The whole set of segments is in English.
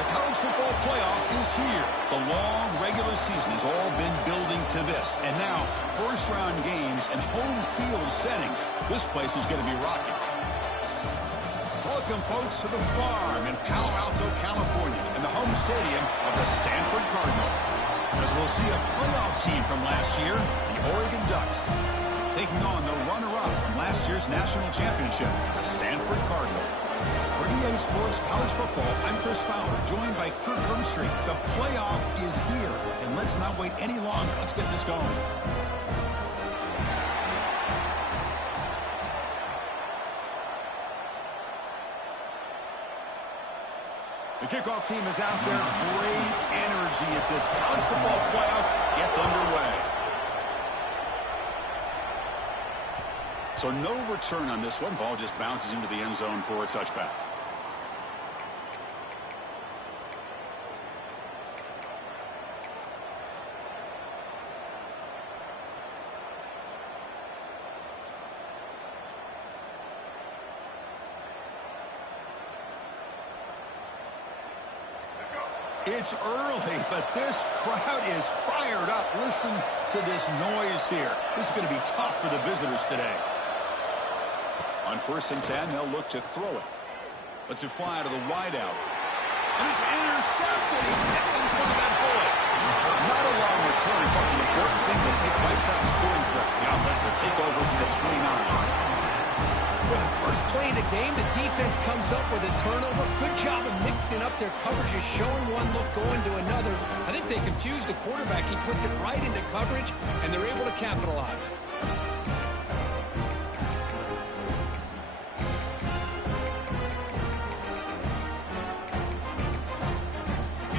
The college football playoff is here. The long regular season has all been building to this. And now, first-round games and home field settings. This place is going to be rocking. Welcome, folks, to the farm in Palo Alto, California, and the home stadium of the Stanford Cardinal. As we'll see a playoff team from last year, the Oregon Ducks, taking on the runner-up from last year's national championship, the Stanford Cardinal. For EA Sports College Football, I'm Chris Fowler, joined by Kirk Herbstreit. The playoff is here, and let's not wait any longer. Let's get this going. The kickoff team is out there. Great energy as this college football playoff gets underway. So no return on this one. Ball just bounces into the end zone for a touchback. It's early, but this crowd is fired up. Listen to this noise here. This is going to be tough for the visitors today. On 1st and 10, they'll look to throw it. Lets it fly to the wideout. And it's intercepted. He stepped in front of that bullet. Not a long return, but the important thing that it wipes out the scoring threat. The offense will take over from the 29. For the first play of the game, the defense comes up with a turnover. Good job of mixing up their coverages, showing one look, going to another. I think they confused the quarterback. He puts it right into coverage, and they're able to capitalize.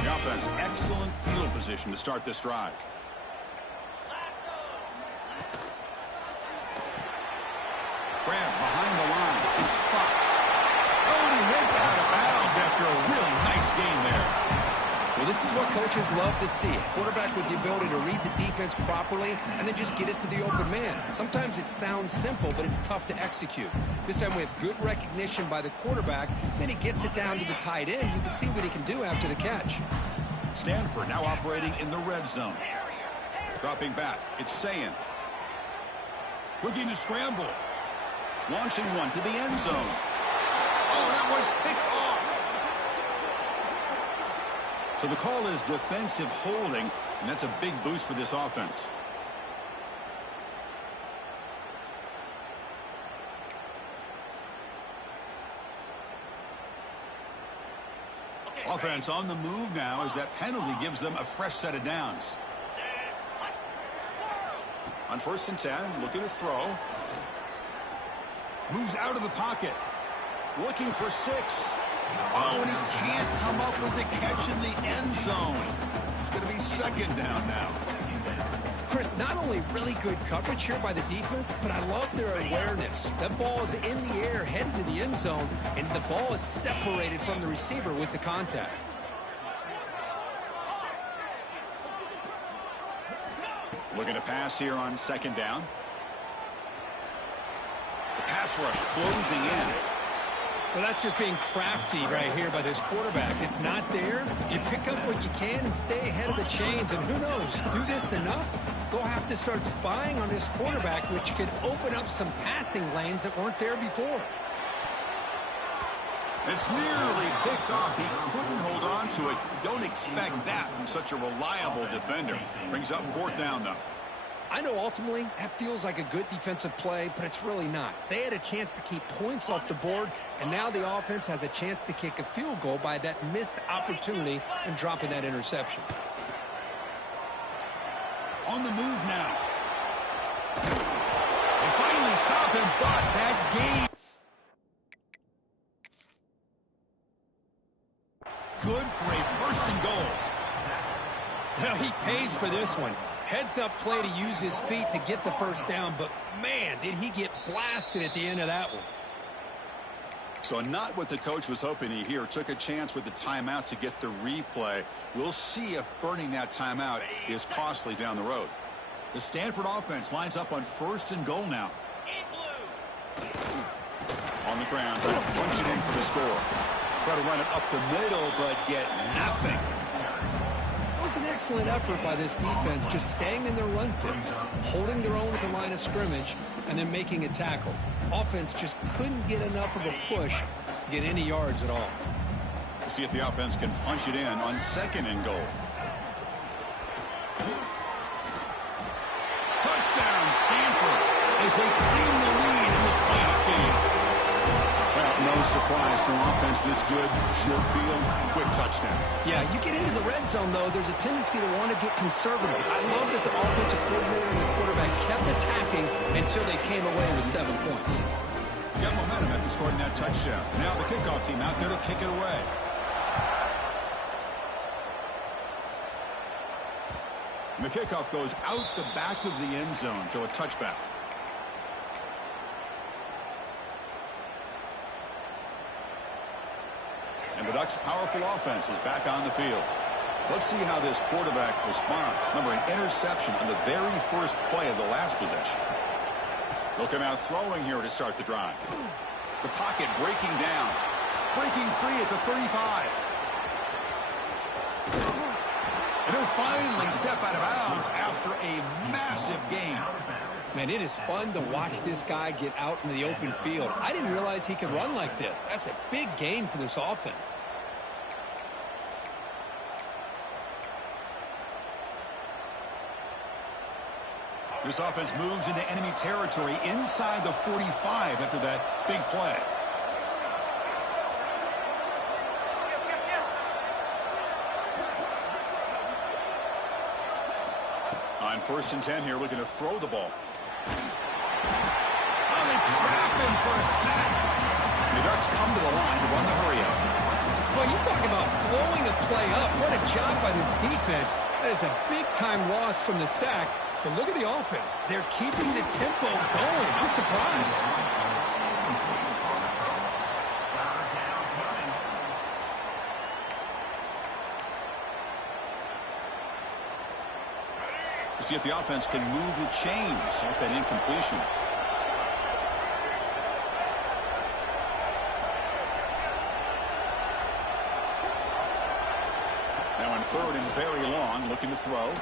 The offense, excellent field position to start this drive. Grab behind the line. It's Fox. Oh, and he heads out of bounds after a really nice game there. Well, this is what coaches love to see. A quarterback with the ability to read the defense properly and then just get it to the open man. Sometimes it sounds simple, but it's tough to execute. This time we have good recognition by the quarterback. Then he gets it down to the tight end. You can see what he can do after the catch. Stanford now operating in the red zone. Dropping back. It's Sayin. Looking to scramble. Launching one to the end zone. Oh, that one's picked off. So the call is defensive holding, and that's a big boost for this offense. Offense on the move now as that penalty gives them a fresh set of downs. On 1st and 10, looking to throw. Moves out of the pocket. Looking for 6. Oh, and he can't come up with the catch in the end zone. It's going to be 2nd down now. Chris, not only really good coverage here by the defense, but I love their awareness. That ball is in the air, headed to the end zone, and the ball is separated from the receiver with the contact. Looking to pass here on 2nd down. The pass rush closing in. Well, that's just being crafty right here by this quarterback. It's not there. You pick up what you can and stay ahead of the chains. And who knows, do this enough, they'll have to start spying on this quarterback, which could open up some passing lanes that weren't there before. It's nearly picked off. He couldn't hold on to it. Don't expect that from such a reliable defender. Brings up 4th down, though. I know ultimately that feels like a good defensive play, but it's really not. They had a chance to keep points off the board, and now the offense has a chance to kick a field goal by that missed opportunity and dropping that interception. On the move now. They finally stop him, but that game. Good for a 1st and goal. Well, he pays for this one. Heads-up play to use his feet to get the 1st down, but, man, did he get blasted at the end of that one. So not what the coach was hoping to hear. Took a chance with the timeout to get the replay. We'll see if burning that timeout is costly down the road. The Stanford offense lines up on 1st and goal now. On the ground, trying to punch it in for the score. try to run it up the middle, but get nothing. It was an excellent effort by this defense, just staying in their run fits, holding their own at the line of scrimmage, and then making a tackle. Offense just couldn't get enough of a push to get any yards at all. We'll see if the offense can punch it in on 2nd and goal. Touchdown, Stanford, as they claim the lead in this playoff game. Well, no surprise from offense this good. Short field, quick touchdown. Yeah, you get into the red zone, though, there's a tendency to want to get conservative. I love that the offensive coordinator and the quarterback kept attacking until they came away with 7 points. Got momentum after scoring that touchdown. Now the kickoff team out there to kick it away. And the kickoff goes out the back of the end zone, so a touchback. And the Ducks' powerful offense is back on the field. Let's see how this quarterback responds. Remember, an interception on the very first play of the last possession. They'll come out throwing here to start the drive. The pocket breaking down. Breaking free at the 35. And he'll finally step out of bounds after a massive gain. Man, it is fun to watch this guy get out into the open field. I didn't realize he could run like this. That's a big gain for this offense. This offense moves into enemy territory inside the 45 after that big play. On 1st and 10 here, looking to throw the ball. Oh, they trap him for a sack. The Ducks come to the line to run the hurry-up. Well, you talk about blowing a play up. What a job by this defense. That is a big-time loss from the sack. But look at the offense. They're keeping the tempo going. I'm surprised. We'll see if the offense can move the chains off that incompletion. Now on 3rd and very long, looking to throw.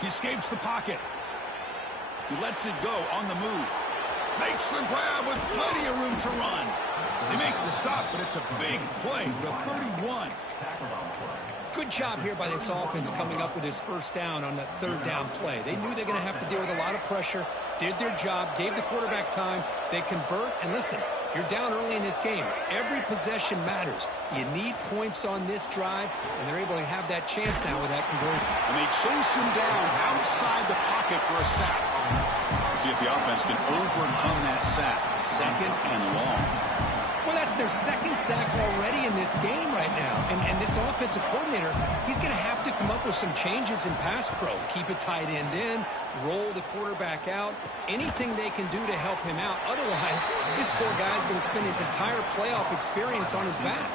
He escapes the pocket. He lets it go on the move. Makes the grab with plenty of room to run. They make the stop, but it's a big play for 31. Good job here by this offense coming up with his 1st down on that 3rd down play. They knew they're going to have to deal with a lot of pressure, did their job, gave the quarterback time. They convert, and listen, you're down early in this game. Every possession matters. You need points on this drive, and they're able to have that chance now with that conversion. And they chase him down outside the pocket for a sack. See if the offense can overcome that sack. 2nd and long. Well, that's their 2nd sack already in this game right now. And this offensive coordinator, he's going to have to come up with some changes in pass pro. Keep a tight end in, roll the quarterback out, anything they can do to help him out. Otherwise, this poor guy's going to spend his entire playoff experience on his back.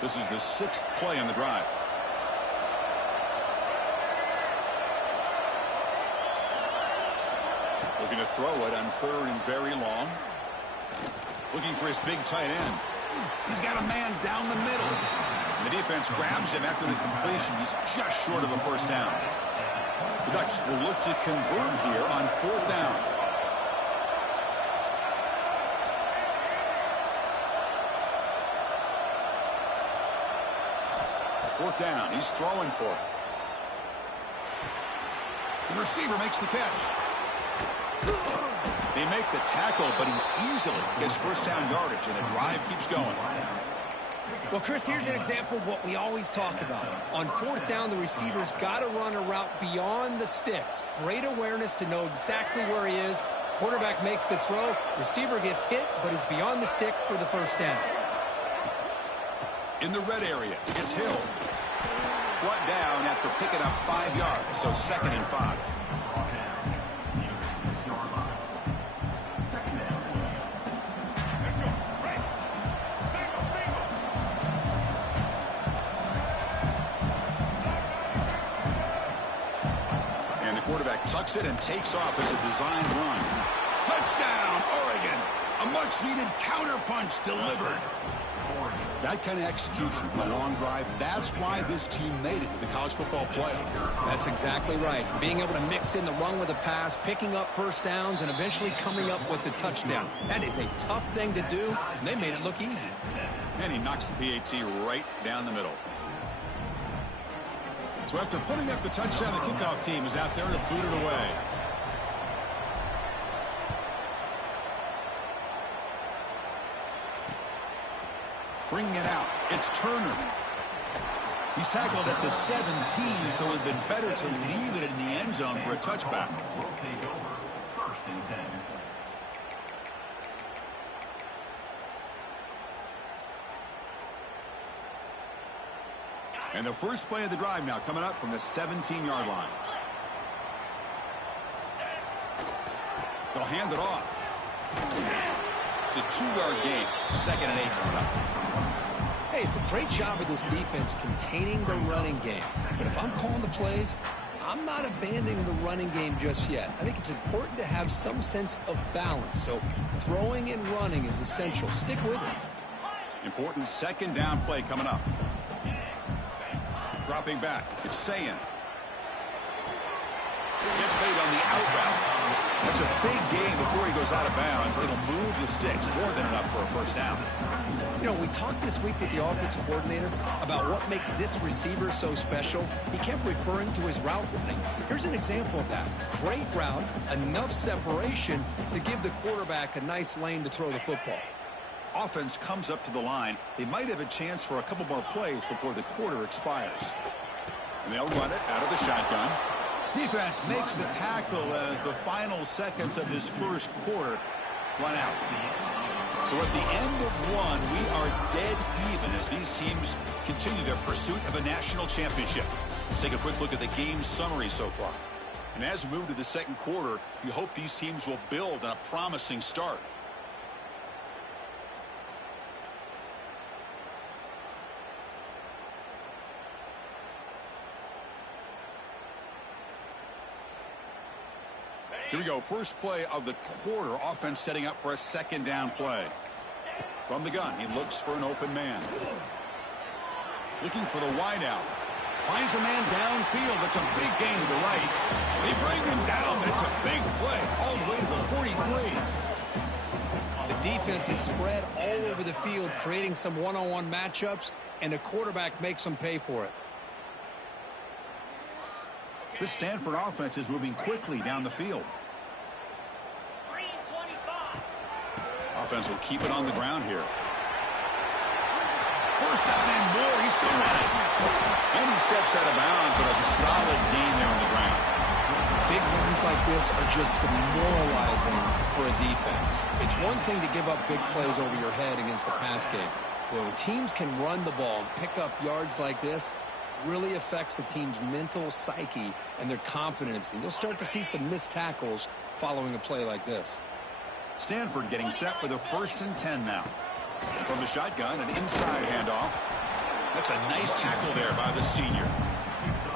This is the 6th play on the drive. Looking to throw it on 3rd and very long. Looking for his big tight end. He's got a man down the middle. And the defense grabs him after the completion. He's just short of a 1st down. The Ducks will look to convert here on 4th down. Fourth down. He's throwing for it. The receiver makes the catch. They make the tackle, but he easily gets 1st down yardage, and the drive keeps going. Well, Chris, here's an example of what we always talk about. On 4th down, the receiver's got to run a route beyond the sticks. Great awareness to know exactly where he is. Quarterback makes the throw. Receiver gets hit, but is beyond the sticks for the 1st down. In the red area, it's Hill. Brought down after picking up 5 yards, so 2nd and 5. quarterback tucks it and takes off as a designed run. Touchdown, Oregon! A much-needed counterpunch delivered. That kind of execution, a long drive, that's why this team made it to the college football playoff. That's exactly right. Being able to mix in the run with the pass, picking up first downs, and eventually coming up with the touchdown. That is a tough thing to do, and they made it look easy. And he knocks the PAT right down the middle. So after putting up the touchdown, the kickoff team is out there to boot it away. Bringing it out, it's Turner. He's tackled at the 17, so it would have been better to leave it in the end zone for a touchback. And the first play of the drive now coming up from the 17-yard line. They'll hand it off. It's a 2-yard gain. 2nd and 8 coming up. Hey, it's a great job of this defense containing the running game. But if I'm calling the plays, I'm not abandoning the running game just yet. I think it's important to have some sense of balance. So throwing and running is essential. Stick with me. Important 2nd down play coming up. Dropping back. It's Sayin. Gets made on the out route. That's a big gain before he goes out of bounds. It'll move the sticks more than enough for a first down. You know, we talked this week with the offensive coordinator about what makes this receiver so special. He kept referring to his route running. Here's an example of that. Great route, enough separation to give the quarterback a nice lane to throw the football. Offense comes up to the line. They might have a chance for a couple more plays before the quarter expires. And they'll run it out of the shotgun. Defense makes the tackle as the final seconds of this first quarter run out. So at the end of one, we are dead even as these teams continue their pursuit of a national championship. Let's take a quick look at the game summary so far. And as we move to the second quarter, you hope these teams will build on a promising start. Here we go. First play of the quarter. Offense setting up for a 2nd down play. From the gun, he looks for an open man. Looking for the wideout. Finds a man downfield. That's a big gain to the right. They bring him down, but it's a big play all the way to the 43. The defense is spread all over the field, creating some one-on-one matchups, and the quarterback makes them pay for it. This Stanford offense is moving quickly down the field. Offense will keep it on the ground here. First down and more. He's still running. And he steps out of bounds, but a solid gain there on the ground. Big runs like this are just demoralizing for a defense. It's one thing to give up big plays over your head against the pass game. But when teams can run the ball and pick up yards like this, really affects the team's mental psyche and their confidence. And you'll start to see some missed tackles following a play like this. Stanford getting set with a 1st and 10 now. And from the shotgun, an inside handoff. That's a nice tackle there by the senior.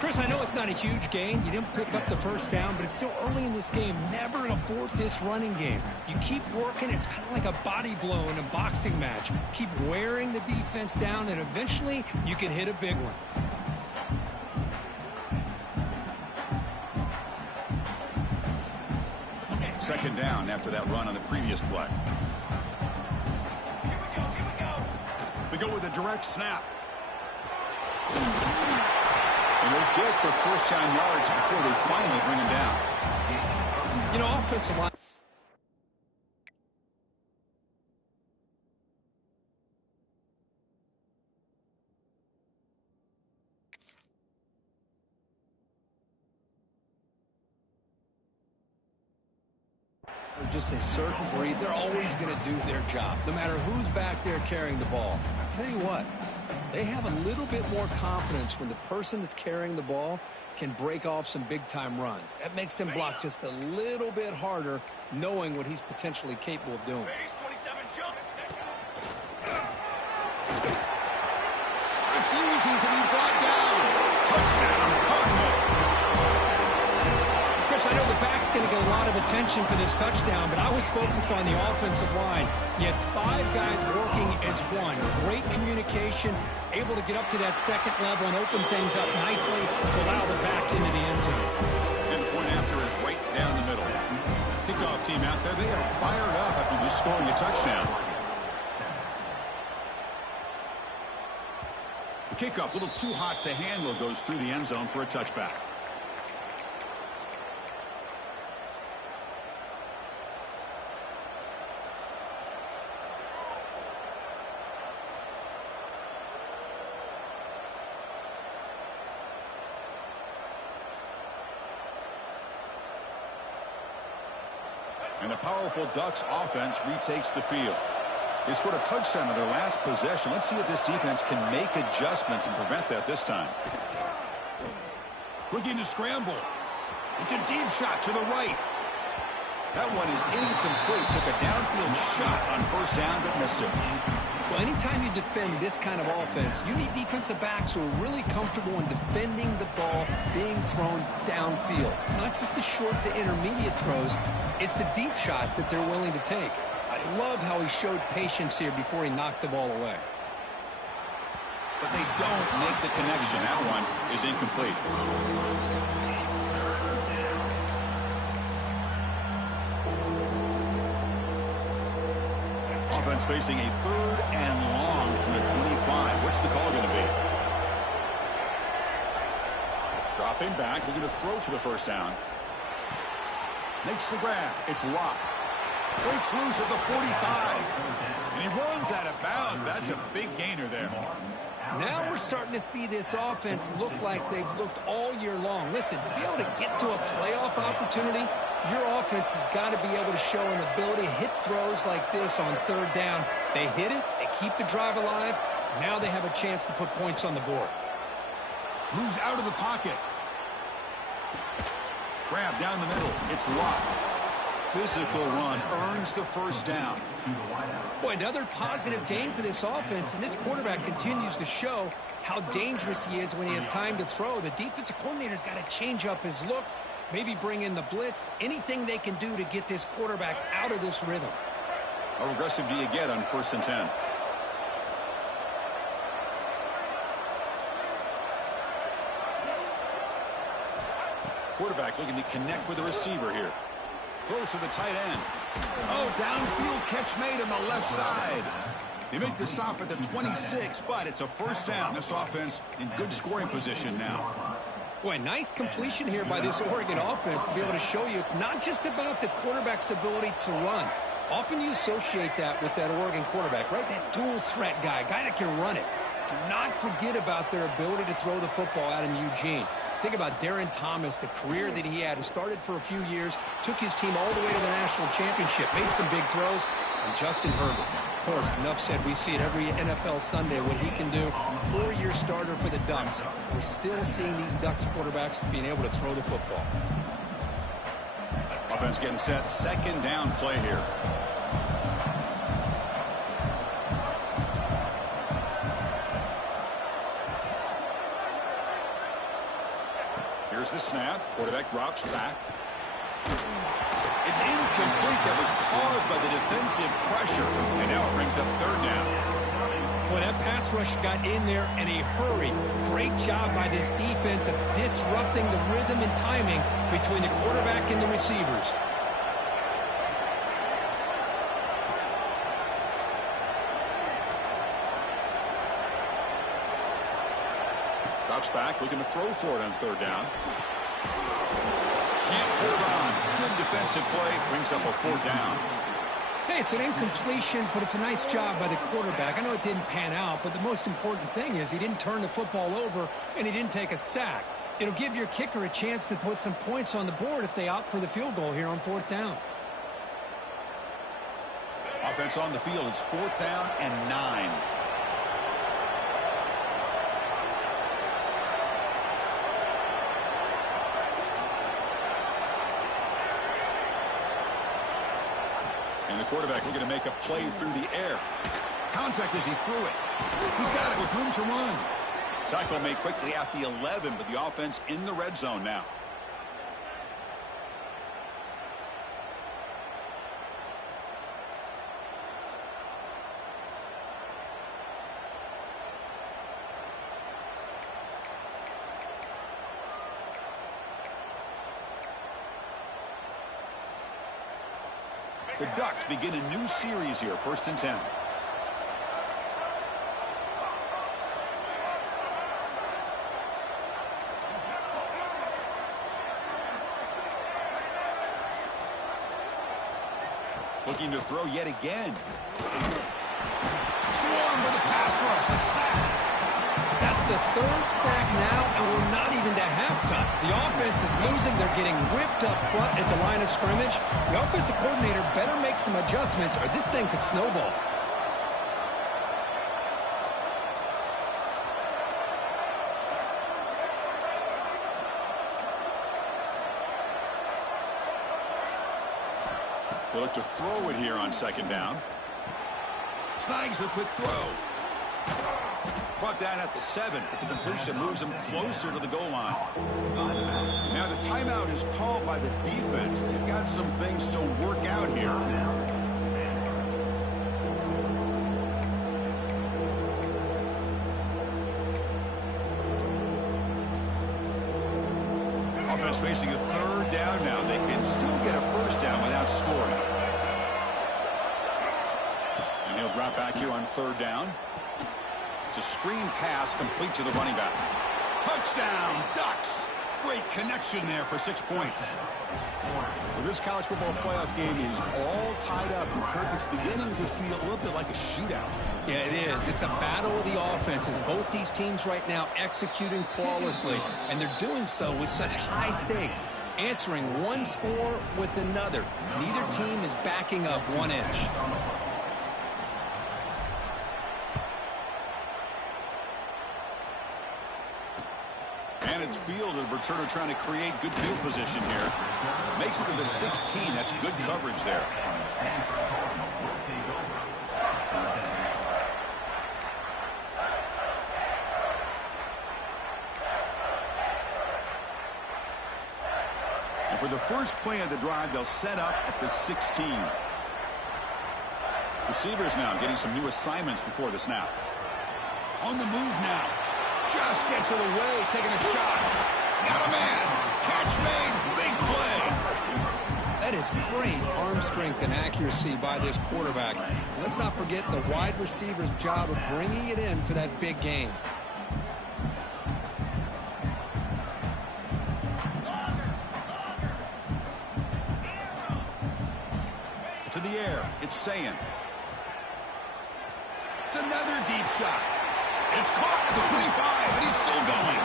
Chris, I know it's not a huge gain. You didn't pick up the first down, but it's still early in this game. Never abort this running game. You keep working. It's kind of like a body blow in a boxing match. Keep wearing the defense down, and eventually you can hit a big one. 2nd down after that run on the previous play. They go with a direct snap. And they'll get the first down yards before they finally bring him down. You know, offensive line. Just a certain breed. They're always going to do their job, no matter who's back there carrying the ball. I'll tell you what, they have a little bit more confidence when the person that's carrying the ball can break off some big-time runs. That makes them block just a little bit harder, knowing what he's potentially capable of doing. Refusing to be brought down. Touchdown, Cardinal. Chris, I know the back's going to get a lot of attention for this touchdown, but I was focused on the offensive line. You had 5 guys working as one. Great communication, able to get up to that second level and open things up nicely to allow the back into the end zone. And the point after is right down the middle. Kickoff team out there, they are fired up after just scoring a touchdown. The kickoff, a little too hot to handle, goes through the end zone for a touchback. And the powerful Ducks offense retakes the field. They scored a touchdown on their last possession. Let's see if this defense can make adjustments and prevent that this time. Looking to scramble. It's a deep shot to the right. That one is incomplete. Took a downfield shot on first down, but missed it. Well, anytime you defend this kind of offense, you need defensive backs who are really comfortable in defending the ball being thrown downfield. It's not just the short to intermediate throws. It's the deep shots that they're willing to take. I love how he showed patience here before he knocked the ball away. But they don't make the connection. That one is incomplete. Offense facing a 3rd and long from the 25. What's the call going to be? Dropping back, looking to throw for the first down. Makes the grab. It's locked. Breaks loose at the 45. And he runs out of bounds. That's a big gainer there. Now we're starting to see this offense look like they've looked all year long. Listen, to be able to get to a playoff opportunity, your offense has got to be able to show an ability to hit throws like this on 3rd down. They hit it. They keep the drive alive. Now they have a chance to put points on the board. Moves out of the pocket. Grab down the middle. It's locked. Physical run earns the first down. Boy, another positive game for this offense, and this quarterback continues to show how dangerous he is when he has time to throw. The defensive coordinator's got to change up his looks, maybe bring in the blitz, anything they can do to get this quarterback out of this rhythm. How aggressive do you get on 1st and 10? Quarterback looking to connect with the receiver here. Throws to the tight end. Oh, downfield catch made on the left side. They make the stop at the 26, but it's a first down. This offense in good scoring position now. Boy, nice completion here by this Oregon offense to be able to show you it's not just about the quarterback's ability to run. Often you associate that with that Oregon quarterback, right? That dual threat guy that can run it. Do not forget about their ability to throw the football out in Eugene. Think about Darren Thomas, the career that he had. He started for a few years, took his team all the way to the national championship, made some big throws, and Justin Herbert. Of course, enough said, we see it every NFL Sunday what he can do. 4-year starter for the Ducks. We're still seeing these Ducks quarterbacks being able to throw the football. Offense getting set. 2nd down play here. Here's the snap. Quarterback drops back. It's incomplete. That was caused by the defensive pressure. And now it brings up 3rd down. Boy, that pass rush got in there in a hurry. Great job by this defense of disrupting the rhythm and timing between the quarterback and the receivers. Drops back, looking to throw for it on 3rd down. Can't hold on. Good defensive play. Brings up a 4th down. Hey, it's an incompletion, but it's a nice job by the quarterback. I know it didn't pan out, but the most important thing is he didn't turn the football over and he didn't take a sack. It'll give your kicker a chance to put some points on the board if they opt for the field goal here on 4th down. Offense on the field. It's 4th down and 9. And the quarterback looking to make a play through the air. Contact as he threw it. He's got it with room to run. Tackle made quickly at the 11, but the offense in the red zone now. The Ducks begin a new series here, 1st and 10. Looking to throw yet again. Swarm with a pass rush, a sack. That's the 3rd sack now, and we're not even to halftime. The offense is losing. They're getting whipped up front at the line of scrimmage. The offensive coordinator better make some adjustments, or this thing could snowball. They look to throw it here on 2nd down. Snags the quick throw. Brought down at the 7, but the completion moves him closer to the goal line. Now the timeout is called by the defense. They've got some things to work out here. Offense facing a 3rd down now. They can still get a 1st down without scoring. And he'll drop back here on 3rd down. It's a screen pass complete to the running back. Touchdown, Ducks. Great connection there for 6 points. Well, this college football playoff game is all tied up. And Kirk, it's beginning to feel a little bit like a shootout. Yeah, it is. It's a battle of the offenses. Both these teams right now executing flawlessly, and they're doing so with such high stakes, answering one score with another. Neither team is backing up 1 inch. And it's fielded. Returner trying to create good field position here. Makes it to the 16. That's good coverage there. And for the first play of the drive, they'll set up at the 16. Receivers now getting some new assignments before the snap. On the move now. Just gets it away, taking a shot. Got a man. Catch made. Big play. That is great arm strength and accuracy by this quarterback. Let's not forget the wide receiver's job of bringing it in for that big game. To the air. It's Sayin. It's another deep shot. It's caught at the 25, and he's still going.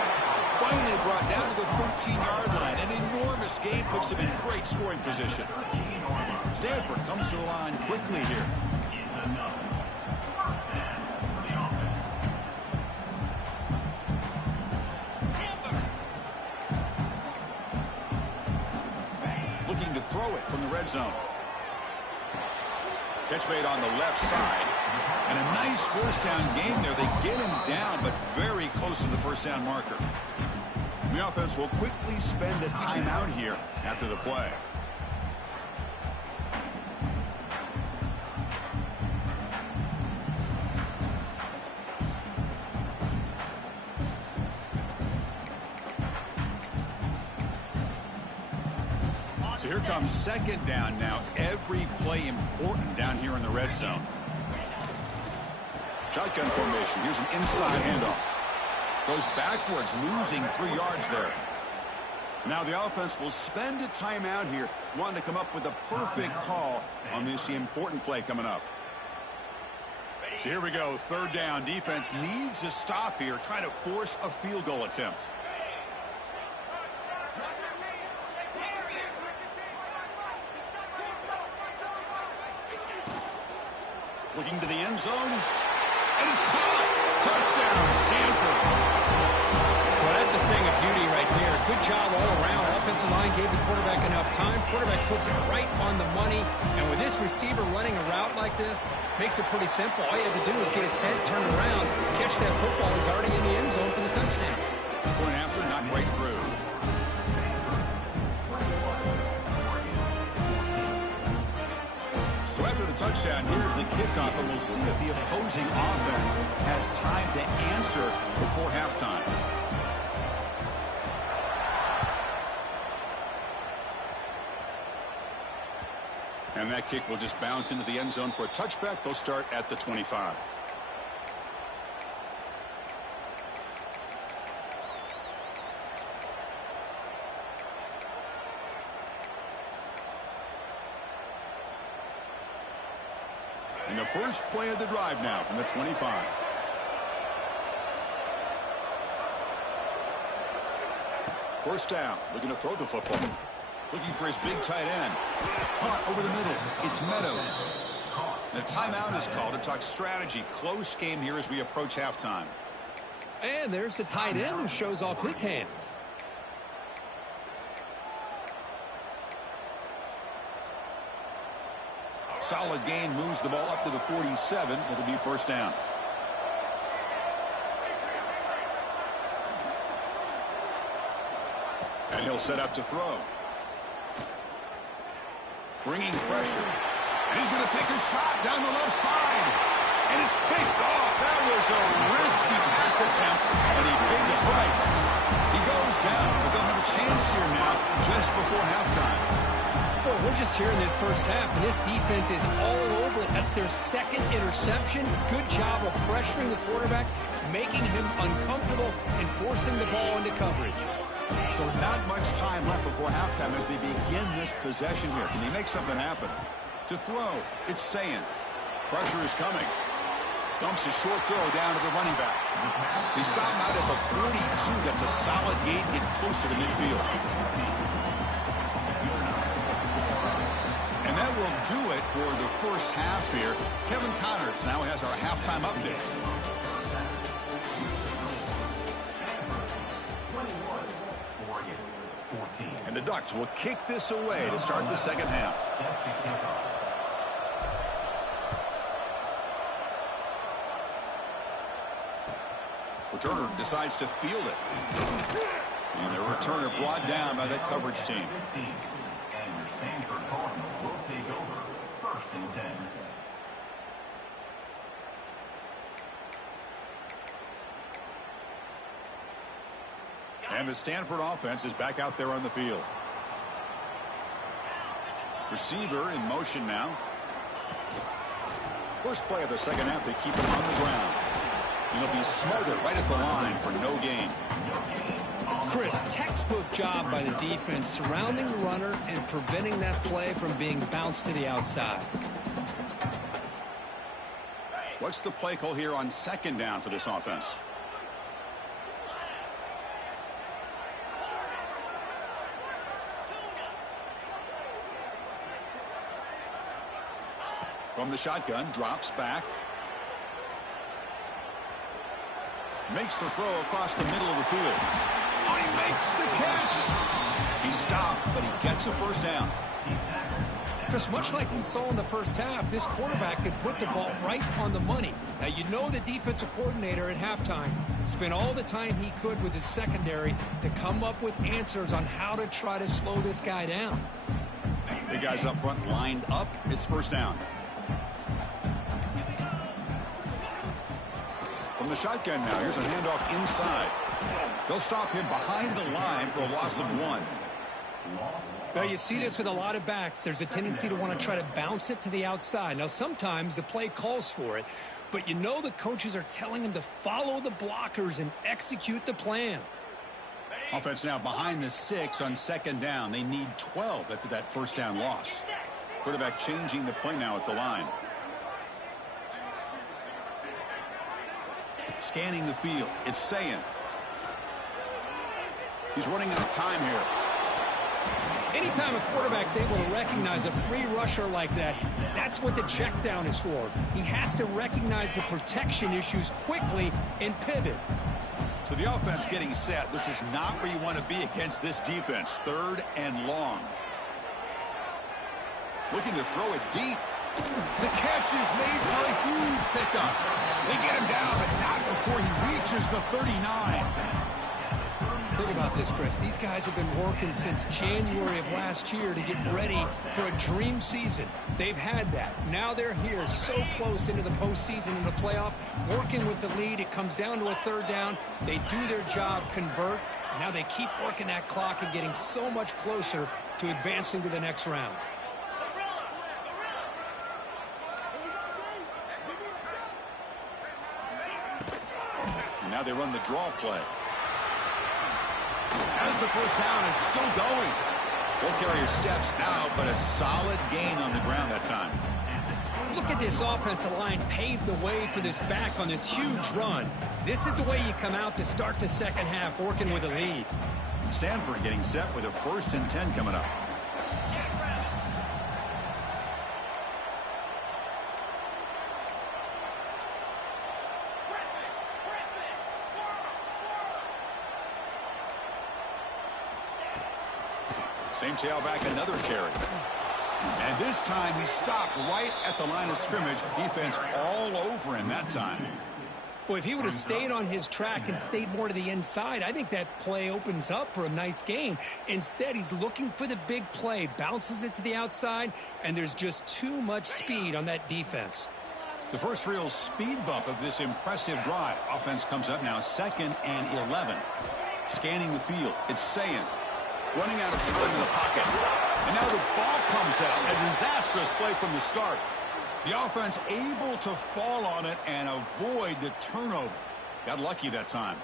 Finally brought down to the 13-yard line. An enormous gain puts him in great scoring position. Stanford comes to the line quickly here. Looking to throw it from the red zone. Catch made on the left side. And a nice 1st down gain there. They get him down, but very close to the 1st down marker. The offense will quickly spend a timeout here after the play. So here comes 2nd down now. Every play important down here in the red zone. Shotgun formation. Here's an inside handoff. Goes backwards, losing 3 yards there. Now the offense will spend a timeout here, wanting to come up with a perfect call on this important play coming up. So here we go, 3rd down. Defense needs a stop here, trying to force a field goal attempt. Looking to the end zone. And it's caught. Touchdown, Stanford. Well, that's a thing of beauty right there. Good job all around. Offensive line gave the quarterback enough time. Quarterback puts it right on the money. And with this receiver running a route like this, makes it pretty simple. All you have to do is get his head turned around, catch that football. He's already in the end zone for the touchdown. Point after, not quite through. So after the touchdown, here's the kickoff, and we'll see if the opposing offense has time to answer before halftime. And that kick will just bounce into the end zone for a touchback. They'll start at the 25. And the first play of the drive now from the 25. First down, looking to throw the football. Looking for his big tight end. Caught over the middle. It's Meadows. And a timeout is called to talk strategy. Close game here as we approach halftime. And there's the tight end who shows off his hands. Solid gain, moves the ball up to the 47. It'll be first down. And he'll set up to throw. Bringing pressure. And he's going to take a shot down the left side. And it's picked off. That was a risky pass attempt, and he paid the price. He goes down, but they'll have a chance here now just before halftime. Well, we're just here in this first half, and this defense is all over it. That's their second interception. Good job of pressuring the quarterback, making him uncomfortable, and forcing the ball into coverage. So not much time left before halftime as they begin this possession here. Can they make something happen? To throw, it's saying. Pressure is coming. Dumps a short throw down to the running back. He stopped out at the 42. That's a solid gain, getting closer to midfield. And that will do it for the first half here. Kevin Connors now has our halftime update. And the Ducks will kick this away to start the second half. Returner decides to field it. And the returner brought down by that coverage team. And your Stanford Cardinal will take over first and 10. And the Stanford offense is back out there on the field. Receiver in motion now. First play of the second half, they keep it on the ground. It'll be smothered right at the line for no gain. Chris, textbook job by the defense surrounding the runner and preventing that play from being bounced to the outside. What's the play call here on second down for this offense? From the shotgun, drops back. Makes the throw across the middle of the field. Oh, he makes the catch. He stopped, but he gets a first down. Chris, much like we saw in the first half, this quarterback could put the ball right on the money. Now, you know the defensive coordinator at halftime spent all the time he could with his secondary to come up with answers on how to try to slow this guy down. Big guys up front lined up. It's first down. From the shotgun now, here's a handoff inside. They'll stop him behind the line for a loss of 1. Now, you see this with a lot of backs. There's a tendency to want to try to bounce it to the outside. Now, sometimes the play calls for it, but you know the coaches are telling him to follow the blockers and execute the plan. Offense now behind the 6 on second down. They need 12 after that first down loss. Quarterback changing the play now at the line. Scanning the field. It's saying. He's running out of time here. Anytime a quarterback's able to recognize a free rusher like that, that's what the check down is for. He has to recognize the protection issues quickly and pivot. So the offense getting set. This is not where you want to be against this defense. Third and long. Looking to throw it deep. The catch is made for a huge pickup. They get him down, but not before he reaches the 39. Think about this, Chris. These guys have been working since January of last year to get ready for a dream season. They've had that. Now they're here so close into the postseason and the playoff, working with the lead. It comes down to a third down. They do their job, convert. Now they keep working that clock and getting so much closer to advancing to the next round. Now they run the draw play. As the first down is still going. Ball carrier steps out, but a solid gain on the ground that time. Look at this offensive line paved the way for this back on this huge run. This is the way you come out to start the second half, working with a lead. Stanford getting set with a 1st and 10 coming up. Same tailback, another carry. And this time he stopped right at the line of scrimmage. Defense all over him that time. Well, if he would have stayed on his track and stayed more to the inside, I think that play opens up for a nice gain. Instead, he's looking for the big play, bounces it to the outside, and there's just too much speed on that defense. The first real speed bump of this impressive drive. Offense comes up now 2nd and 11. Scanning the field, it's Sayin. Running out of time in the pocket. And now the ball comes out. A disastrous play from the start. The offense able to fall on it and avoid the turnover. Got lucky that time.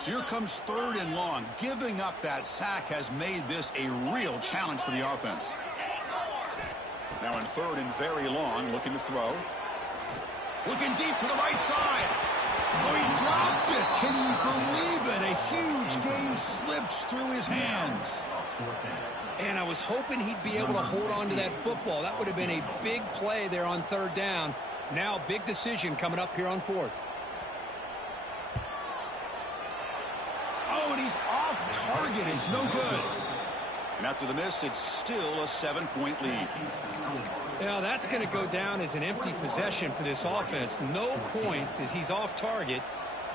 So here comes 3rd and long. Giving up that sack has made this a real challenge for the offense. Now in 3rd and very long, looking to throw. Looking deep to the right side. Oh, he dropped it. Can you believe it? A huge gain slips through his hands. And I was hoping he'd be able to hold on to that football. That would have been a big play there on 3rd down. Now, big decision coming up here on 4th. Oh, and he's off target. It's no good. And after the miss, it's still a 7-point lead. Now, that's going to go down as an empty possession for this offense. No points as he's off target.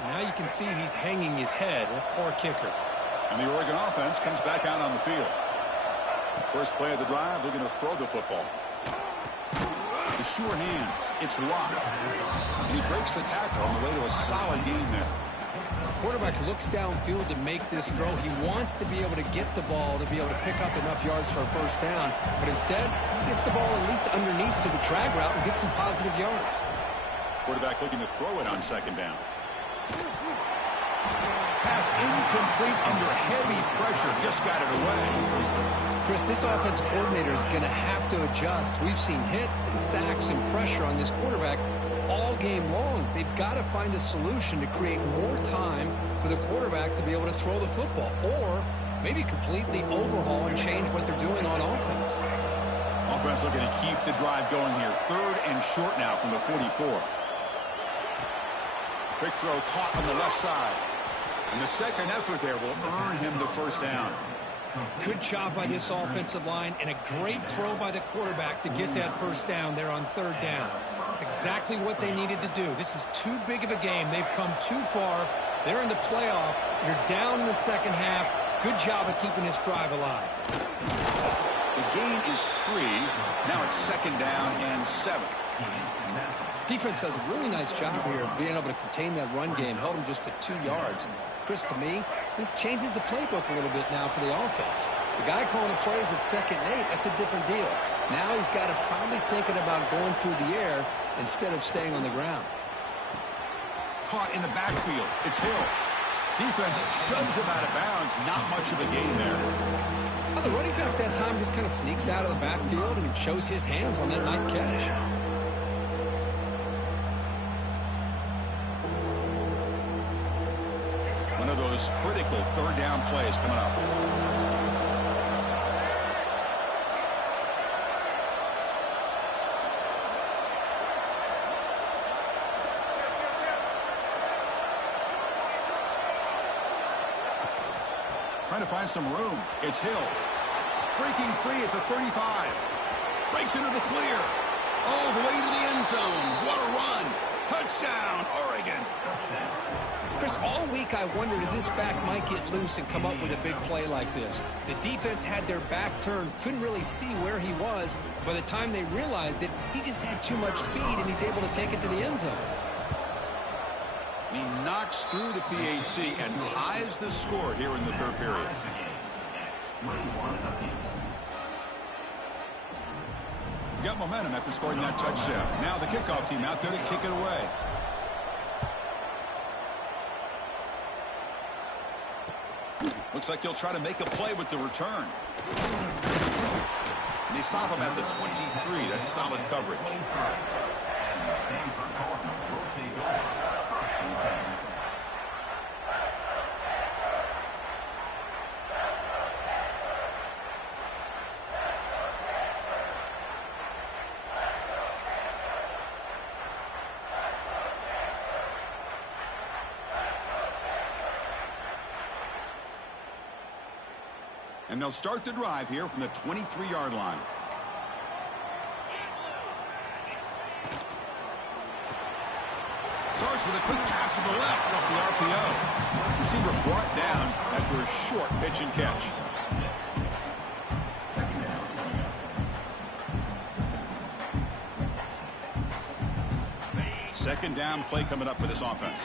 And now you can see he's hanging his head. A poor kicker. And the Oregon offense comes back out on the field. First play of the drive, looking to throw the football. The sure hands. It's locked. And he breaks the tackle on the way to a solid gain there. Quarterback looks downfield to make this throw. He wants to be able to get the ball to be able to pick up enough yards for a first down. But instead, he gets the ball at least underneath to the drag route and gets some positive yards. Quarterback looking to throw it on 2nd down. Pass incomplete under heavy pressure. Just got it away. Chris, this offensive coordinator is going to have to adjust. We've seen hits and sacks and pressure on this quarterback all game long. They've got to find a solution to create more time for the quarterback to be able to throw the football, or maybe completely overhaul and change what they're doing on offense. Offense looking to keep the drive going here. 3rd and short now from the 44. Quick throw caught on the left side. And the second effort there will earn him the first down. Good job by this offensive line and a great throw by the quarterback to get that first down there on 3rd down. That's exactly what they needed to do. This is too big of a game. They've come too far. They're in the playoff. You're down in the second half. Good job of keeping this drive alive. The gain is 3. Now it's 2nd down and 7. Defense does a really nice job here of being able to contain that run game. Held them just to 2 yards. Chris, to me, this changes the playbook a little bit now for the offense. The guy calling the plays at 2nd and 8, that's a different deal. Now he's got to probably thinking about going through the air instead of staying on the ground. Caught in the backfield. It's Hill. Defense shoves him out of bounds. Not much of a gain there. Well, the running back that time just kind of sneaks out of the backfield and shows his hands on that nice catch. One of those critical 3rd down plays coming up. Trying to find some room. It's Hill. Breaking free at the 35. Breaks into the clear. All the way to the end zone. What a run. Touchdown, Oregon. Chris, all week I wondered if this back might get loose and come up with a big play like this. The defense had their back turned, couldn't really see where he was. By the time they realized it, he just had too much speed, and he's able to take it to the end zone. He knocks through the PAT and ties the score here in the 3rd period. Got momentum after scoring that touchdown. Now the kickoff team out there to kick it away. Looks like he'll try to make a play with the return. And they stop him at the 23. That's solid coverage. And the Stanford Cardinals will take over 1st and 10. And they'll start the drive here from the 23-yard line. Starts with a quick pass to the left off the RPO. Receiver brought down after a short pitch and catch. Second down play coming up for this offense.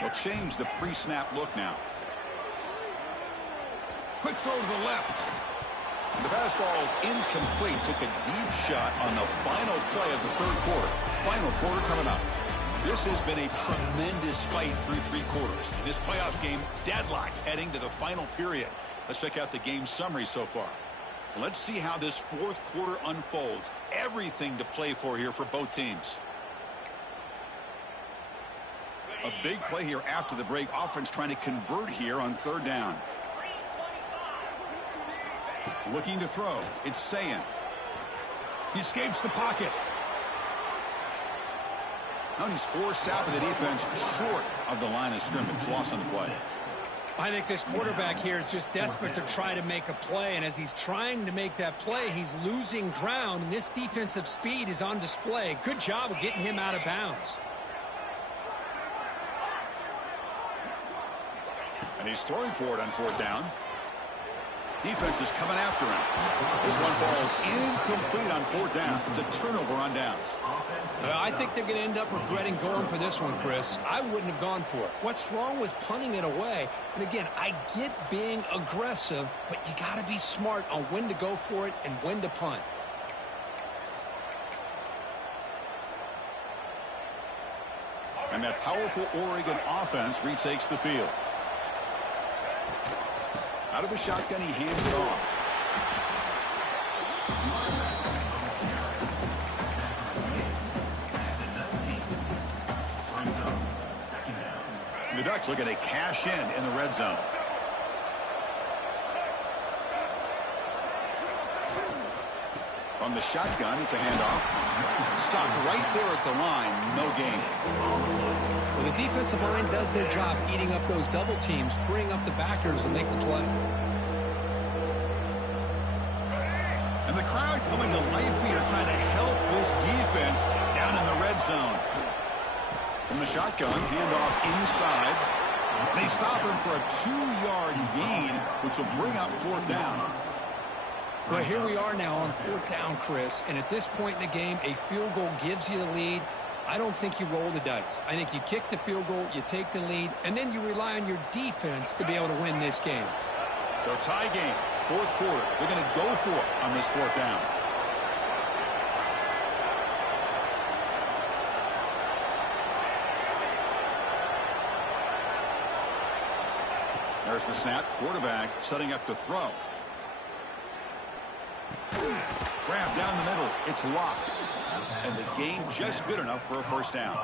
They'll change the pre-snap look now. Quick throw to the left. The fastball is incomplete. Took a deep shot on the final play of the third quarter. Final quarter coming up. This has been a tremendous fight through 3 quarters. This playoff game deadlocked heading to the final period. Let's check out the game summary so far. Let's see how this 4th quarter unfolds. Everything to play for here for both teams. A big play here after the break. Offense trying to convert here on 3rd down. Looking to throw. It's Sayan. He escapes the pocket. Now he's forced out with the defense short of the line of scrimmage. Loss on the play. I think this quarterback here is just desperate to try to make a play, and as he's trying to make that play, he's losing ground, and this defensive speed is on display. Good job of getting him out of bounds. And he's throwing for it on 4th down. Defense is coming after him. This one falls incomplete on 4th down. It's a turnover on downs. I think they're going to end up regretting going for this one, Chris. I wouldn't have gone for it. What's wrong with punting it away? And again, I get being aggressive, but you got to be smart on when to go for it and when to punt. And that powerful Oregon offense retakes the field. Out of the shotgun, he hands it off. The Ducks looking to cash in the red zone. From the shotgun, it's a handoff. Stopped right there at the line. No gain. Well, the defensive line does their job eating up those double teams, freeing up the backers to make the play. And the crowd coming to life here, trying to help this defense down in the red zone. From the shotgun, handoff inside. They stop him for a 2-yard gain, which will bring up 4th down. Well, here we are now on 4th down, Chris, and at this point in the game, a field goal gives you the lead. I don't think you roll the dice. I think you kick the field goal, you take the lead, and then you rely on your defense to be able to win this game. So tie game, 4th quarter. They're going to go for it on this 4th down. There's the snap. Quarterback setting up to throw. Grab down the middle. It's locked. And the gain just good enough for a 1st down.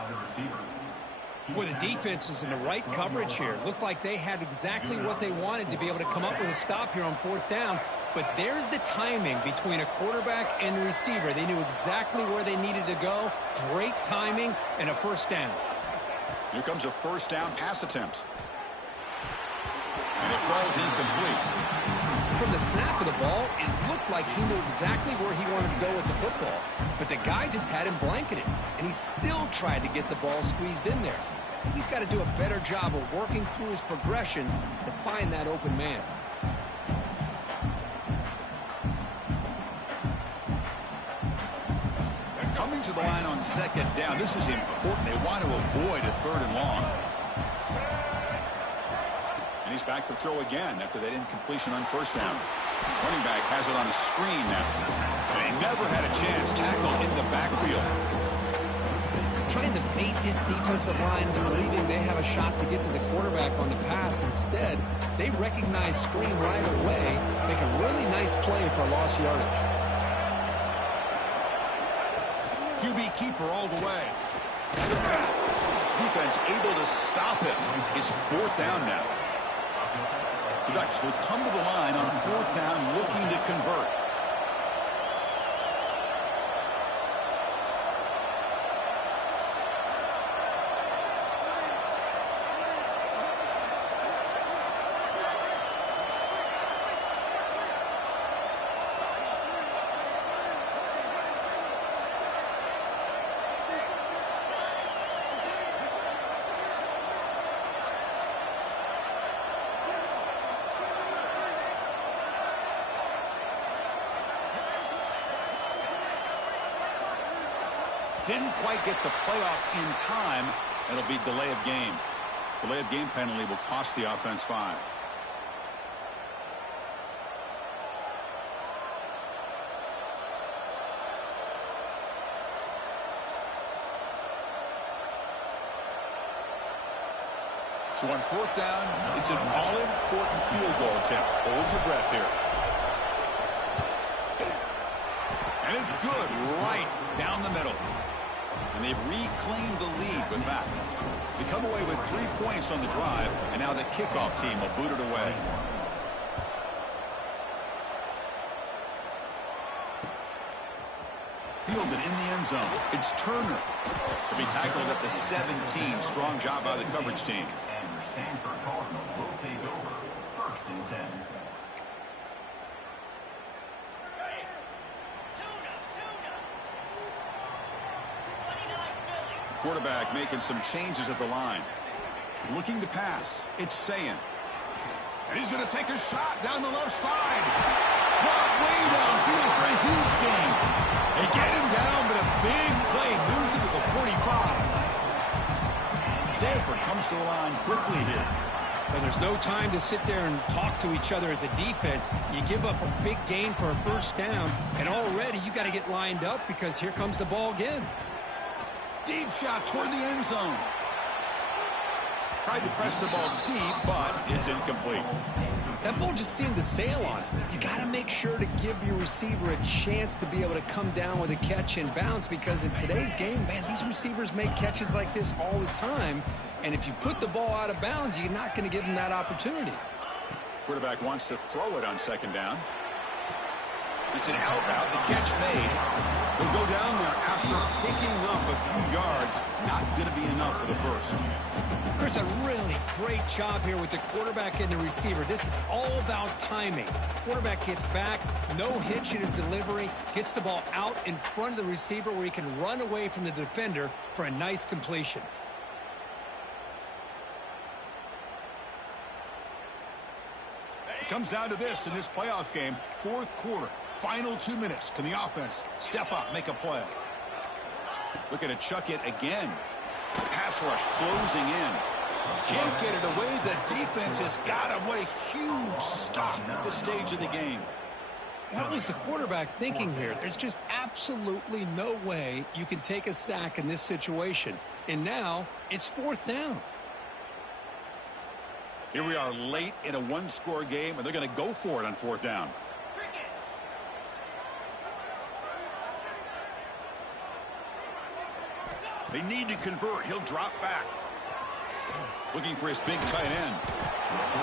Boy, the defense was in the right coverage here. Looked like they had exactly what they wanted to be able to come up with a stop here on 4th down. But there's the timing between a quarterback and the receiver. They knew exactly where they needed to go. Great timing and a 1st down. Here comes a 1st down pass attempt. And it falls incomplete. From the snap of the ball, it looked like he knew exactly where he wanted to go with the football. But the guy just had him blanketed, and he still tried to get the ball squeezed in there. He's got to do a better job of working through his progressions to find that open man. Coming to the line on 2nd down, this is important. They want to avoid a 3rd and long. And he's back to throw again after that incompletion on 1st down. Running back has it on a screen now. And he never had a chance. Tackle in the backfield. trying to bait this defensive line and believing they have a shot to get to the quarterback on the pass. Instead, they recognize screen right away, make a really nice play for a lost yardage. QB keeper all the way. Defense able to stop him. It's 4th down now. The Ducks will come to the line on 4th down looking to convert. Didn't quite get the playoff in time. It'll be delay of game. Delay of game penalty will cost the offense 5. So on 4th down, it's an all-important field goal attempt. Hold your breath here. And it's good right down the middle. And they've reclaimed the lead with that. They come away with 3 points on the drive, and now the kickoff team will boot it away. Fielded in the end zone. It's Turner. To be tackled at the 17. Strong job by the coverage team. And your Stanford Cardinal will take over. 1st and 10. Quarterback making some changes at the line. Looking to pass. It's Sayin. And he's going to take a shot down the left side. Caught way downfield for a huge gain. They get him down, but a big play moves it to the 45. Stanford comes to the line quickly here. Well, there's no time to sit there and talk to each other as a defense. You give up a big gain for a 1st down, and already you got to get lined up because here comes the ball again. Deep shot toward the end zone. Tried to press the ball deep, but it's incomplete. That ball just seemed to sail on it. You got to make sure to give your receiver a chance to be able to come down with a catch and bounce, because in today's game, man, these receivers make catches like this all the time. And if you put the ball out of bounds, you're not going to give them that opportunity. Quarterback wants to throw it on 2nd down. It's an out route. The catch made. He'll go down there after picking up a few yards. Not going to be enough for the 1st. Chris, a really great job here with the quarterback and the receiver. This is all about timing. Quarterback gets back, no hitch in his delivery, gets the ball out in front of the receiver where he can run away from the defender for a nice completion. It comes down to this in this playoff game. 4th quarter. Final 2 minutes. Can the offense step up, make a play? Looking to chuck it again. Pass rush closing in. Can't get it away. The defense has got him. What a huge stop at this stage of the game. What was the quarterback thinking here? There's just absolutely no way you can take a sack in this situation. And now it's 4th down. Here we are late in a 1-score game, and they're going to go for it on 4th down. They need to convert. He'll drop back. Looking for his big tight end.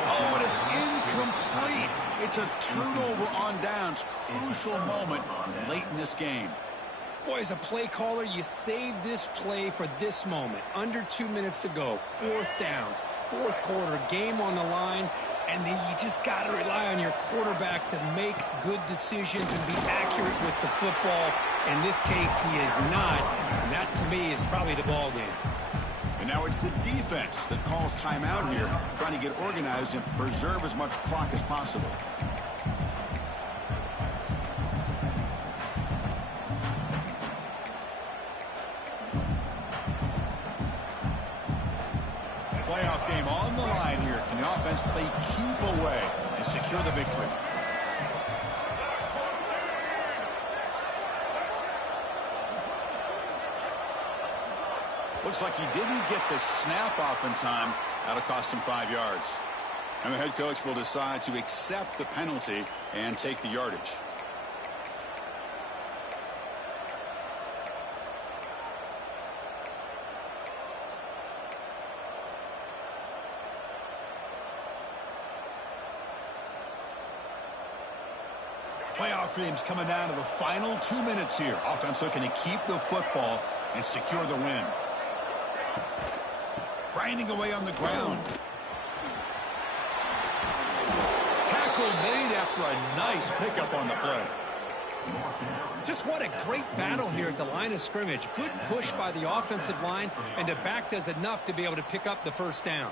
Oh, and it's incomplete. It's a turnover on downs. Crucial moment late in this game. Boy, as a play caller, you save this play for this moment. Under 2 minutes to go. 4th down. 4th quarter. Game on the line. And then you just got to rely on your quarterback to make good decisions and be accurate with the football. In this case, he is not. And that, to me, is probably the ball game. And now it's the defense that calls timeout here, trying to get organized and preserve as much clock as possible. Playoff game on the line here. Can the offense play keep away and secure the victory? Looks like he didn't get the snap off in time. That'll cost him 5 yards. And the head coach will decide to accept the penalty and take the yardage. Playoff dreams coming down to the final 2 minutes here. Offense looking to keep the football and secure the win. Grinding away on the ground. Tackle made after a nice pickup on the play. Just what a great battle here at the line of scrimmage. Good push by the offensive line, and the back does enough to be able to pick up the first down.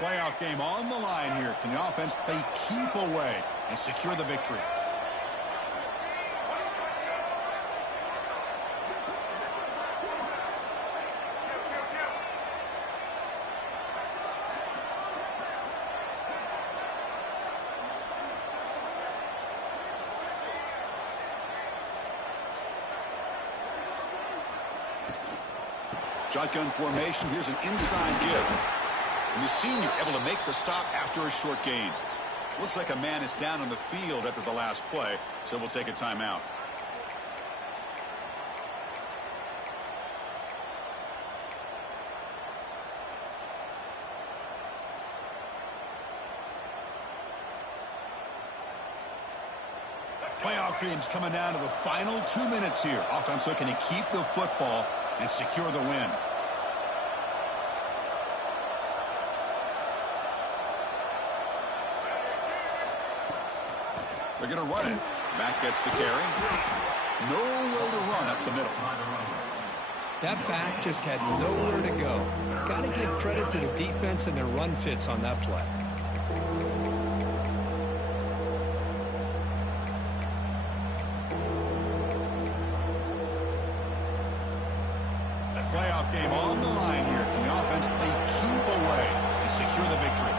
Playoff game on the line here. Can the offense they keep away and secure the victory? Shotgun formation. Here's an inside give. And the senior able to make the stop after a short gain. Looks like a man is down on the field after the last play, so we'll take a timeout. Playoff dreams coming down to the final 2 minutes here. Offense looking to keep the football and secure the win. They're going to run it. Back gets the carry. Nowhere to run up the middle. That back just had nowhere to go. Got to give credit to the defense and their run fits on that play. Playoff game on the line here. Can the offense play keep away and secure the victory?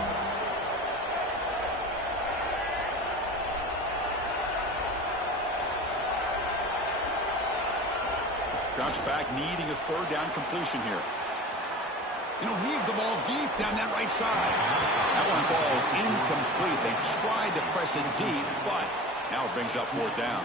Drops back, needing a third down completion here. He'll heave the ball deep down that right side. That one falls incomplete. They tried to press it deep, but now it brings up fourth down.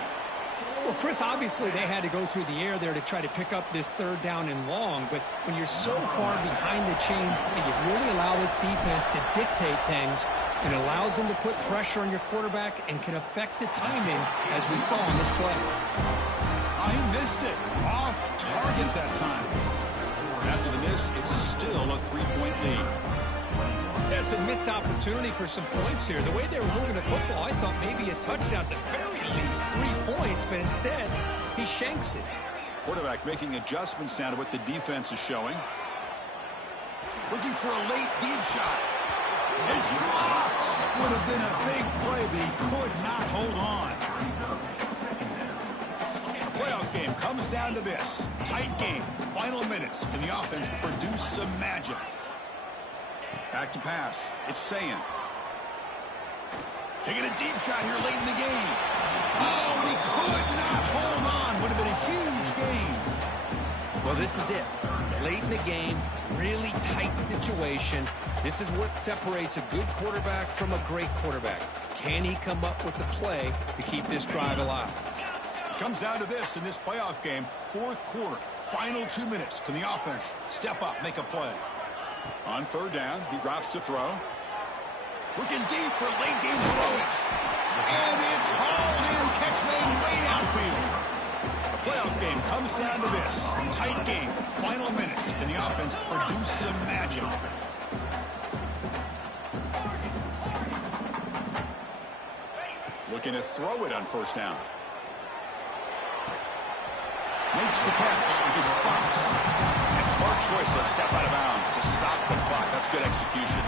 Well, Chris, obviously they had to go through the air there to try to pick up this third down and long, but when you're so far behind the chains, you really allow this defense to dictate things, and it allows them to put pressure on your quarterback and can affect the timing, as we saw on this play. He missed it. Off target that time. After the miss, it's still a 3-point lead. That's a missed opportunity for some points here. The way they were moving the football, I thought maybe a touchdown, at the very least 3 points, but instead, he shanks it. Quarterback making adjustments now to what the defense is showing. Looking for a late deep shot. It's dropped. Would have been a big play, but he could not hold on. Playoff game comes down to this. Tight game. Final minutes. Can the offense produce some magic? Back to pass. It's Sayan. Taking a deep shot here late in the game. Oh, and he could not hold on. Would have been a huge game. Well, this is it. Late in the game, really tight situation. This is what separates a good quarterback from a great quarterback. Can he come up with the play to keep this drive alive? Comes down to this in this playoff game. Fourth quarter, final 2 minutes. Can the offense step up, make a play? On third down, he drops to throw. Looking deep for late game heroics. And it's hauled in, catch made way outfield. The playoff game comes down to this. Tight game, final minutes. Can the offense produce some magic? Looking to throw it on first down. Makes the catch. It's Fox. And smart choice. Let's step out of bounds to stop the clock. That's good execution.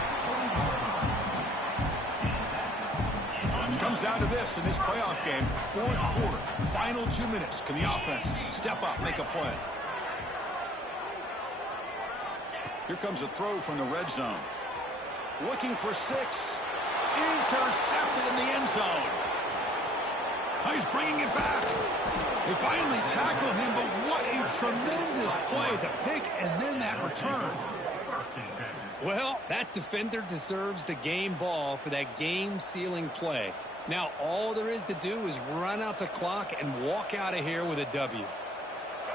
Comes down to this in this playoff game. Fourth quarter. Final 2 minutes. Can the offense step up, make a play? Here comes a throw from the red zone. Looking for 6. Intercepted in the end zone. He's bringing it back. They finally tackle him, but what a tremendous play. The pick and then that return. Well, that defender deserves the game ball for that game-sealing play. Now, all there is to do is run out the clock and walk out of here with a W.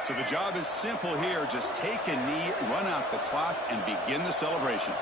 So the job is simple here. Just take a knee, run out the clock, and begin the celebration.